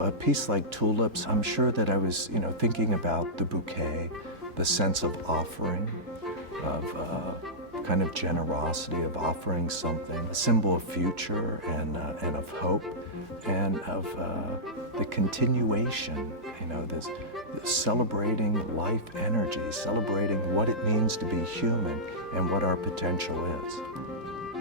A piece like Tulips, I'm sure that I was, thinking about the bouquet, the sense of offering, of kind of generosity, of offering something, a symbol of future and of hope, and of the continuation, this celebrating life energy, celebrating what it means to be human and what our potential is.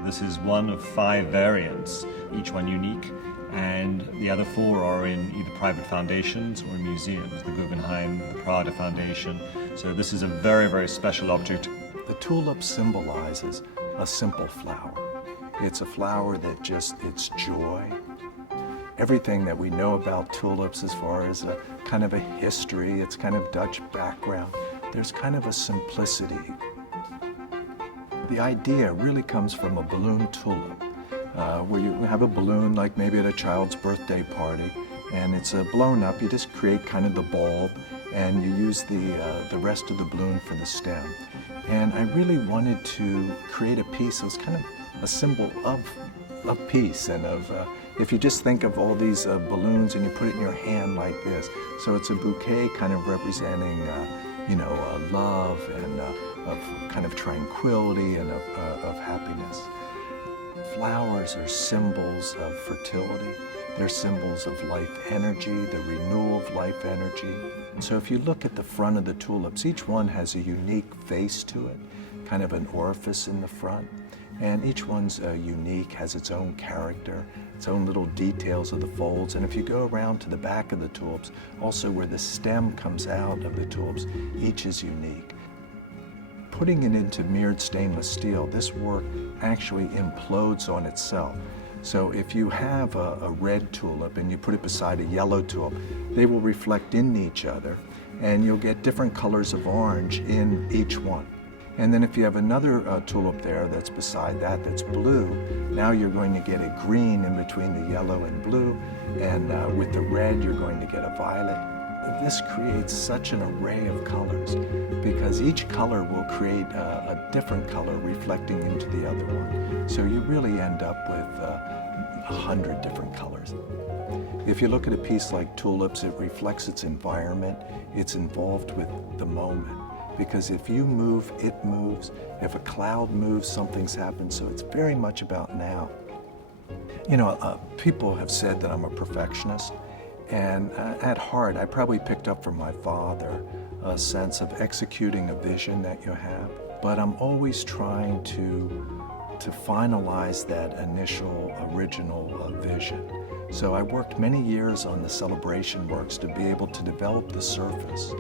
This is one of 5 variants, each one unique, and the other 4 are in either private foundations or in museums, the Guggenheim, the Prada Foundation. So this is a very, very special object. The tulip symbolizes a simple flower. It's a flower that it's joy. Everything that we know about tulips as far as a kind of a history, it's kind of Dutch background, there's kind of a simplicity. The idea really comes from a balloon tulip, where you have a balloon like maybe at a child's birthday party, and it's blown up. You just create kind of the bulb, and you use the rest of the balloon for the stem. And I really wanted to create a piece that was kind of a symbol of peace and of, if you just think of all these balloons and you put it in your hand like this. So it's a bouquet kind of representing, love and of kind of tranquility and of happiness. Flowers are symbols of fertility. They're symbols of life energy, the renewal of life energy. And so if you look at the front of the tulips, each one has a unique face to it, kind of an orifice in the front. And each one's unique, has its own character, its own little details of the folds. And if you go around to the back of the tulips, also where the stem comes out of the tulips, each is unique. Putting it into mirrored stainless steel, this work actually implodes on itself. So if you have a red tulip and you put it beside a yellow tulip, they will reflect in each other, and you'll get different colors of orange in each one. And then if you have another tulip there that's beside that, that's blue, now you're going to get a green in between the yellow and blue, and with the red you're going to get a violet. This creates such an array of colors because each color will create a different color reflecting into the other one. So you really end up with 100 different colors. If you look at a piece like Tulips, it reflects its environment. It's involved with the moment. Because if you move, it moves. If a cloud moves, something's happened. So it's very much about now. People have said that I'm a perfectionist. And at heart, I probably picked up from my father a sense of executing a vision that you have. But I'm always trying to finalize that initial, original vision. So I worked many years on the celebration works to be able to develop the surface,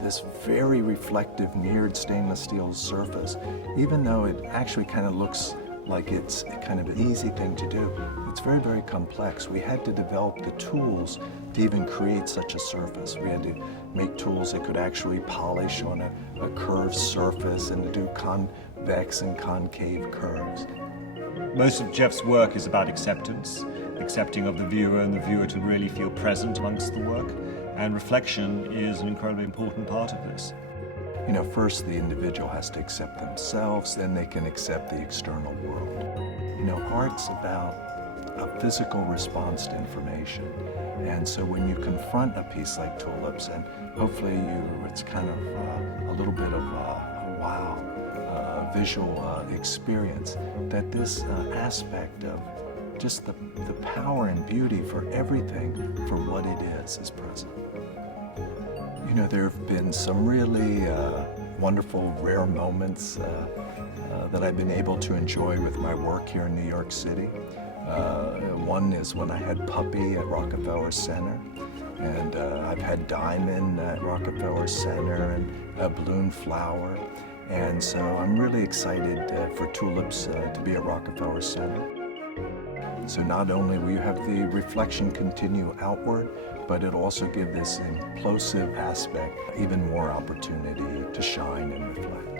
this very reflective mirrored stainless steel surface, even though it actually kind of looks like it's kind of an easy thing to do. It's very, very complex. We had to develop the tools to even create such a surface. We had to make tools that could actually polish on a curved surface and to do convex and concave curves. Most of Jeff's work is about acceptance, accepting of the viewer and the viewer to really feel present amongst the work. And reflection is an incredibly important part of this. First the individual has to accept themselves, then they can accept the external world. Art's about a physical response to information. And so when you confront a piece like Tulips, and hopefully it's kind of a little bit of a wow, visual experience, that this aspect of just the power and beauty for everything, for what it is present. There have been some really wonderful, rare moments that I've been able to enjoy with my work here in New York City. One is when I had Puppy at Rockefeller Center, and I've had Diamond at Rockefeller Center, and a balloon flower. And so I'm really excited for Tulips to be at Rockefeller Center. So not only will you have the reflection continue outward, but it'll also give this implosive aspect even more opportunity to shine and reflect.